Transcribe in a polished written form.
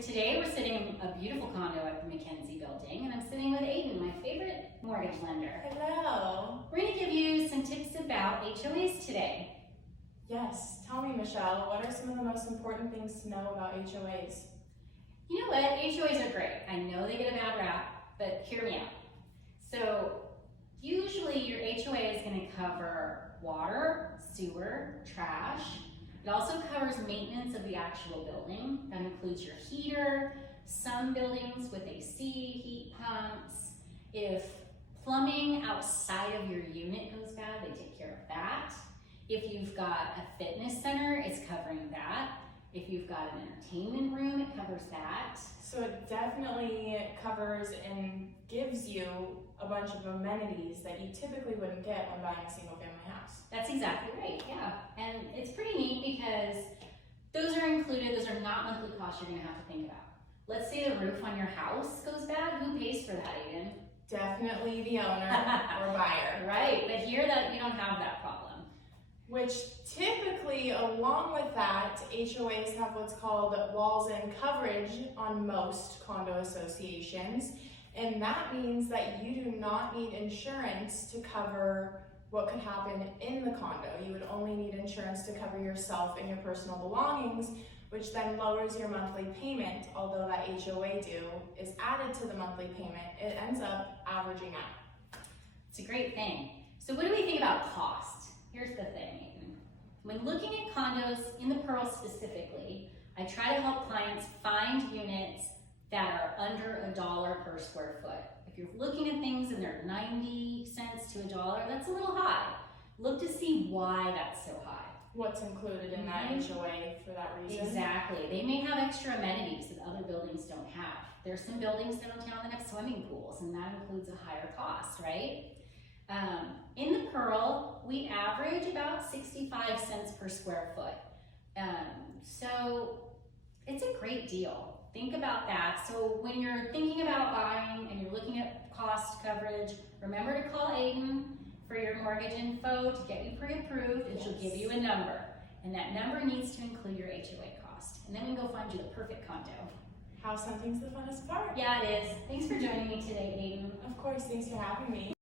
today we're sitting in a beautiful condo at the Mackenzie building, and I'm sitting with Aidan, my favorite mortgage lender. Hello. We're going to give you some tips about HOAs today. Yes, tell me, Michelle, what are some of the most important things to know about HOAs? You know what? HOAs are great. I know they get a bad rap, but hear me out. So usually your HOA is going to cover water, sewer, trash. It also covers maintenance of the actual building. That includes your heater, some buildings with AC, heat pumps. If plumbing outside of your unit goes bad, they take care of that. If you've got a fitness center, it's covering that. If you've got an entertainment room, it covers that. So it definitely covers and gives you a bunch of amenities that you typically wouldn't get when buying a single family house. That's exactly right, yeah. And it's pretty neat because those are included, those are not monthly costs you're gonna have to think about. Let's say the roof on your house goes bad, who pays for that, Aidan? Definitely the owner or buyer. Right, but here that you don't have that problem. Which typically, along with that, HOAs have what's called walls-in coverage on most condo associations. And that means that you do not need insurance to cover what could happen in the condo. You would only need insurance to cover yourself and your personal belongings, which then lowers your monthly payment. Although that HOA due is added to the monthly payment, it ends up averaging out. It's a great thing. So what do we think about cost? Here's the thing, Aidan. When looking at condos in the Pearl specifically, I try to help clients find units that are under $1 per square foot. If you're looking at things and they're 90 cents to $1, that's a little high. Look to see why that's so high. What's included in that HOA for that reason? Exactly. They may have extra amenities that other buildings don't have. There's some buildings downtown that have swimming pools, and that includes a higher cost, right? In the Pearl, we average about 65 cents per square foot. So it's a great deal. Think about that. So when you're thinking about buying and you're looking at cost coverage, remember to call Aidan for your mortgage info to get you pre-approved, and she'll give you a number. And that number needs to include your HOA cost. And then we can go find you the perfect condo. House hunting's the funnest part. Yeah, it is. Thanks for joining me today, Aidan. Of course, thanks for having me.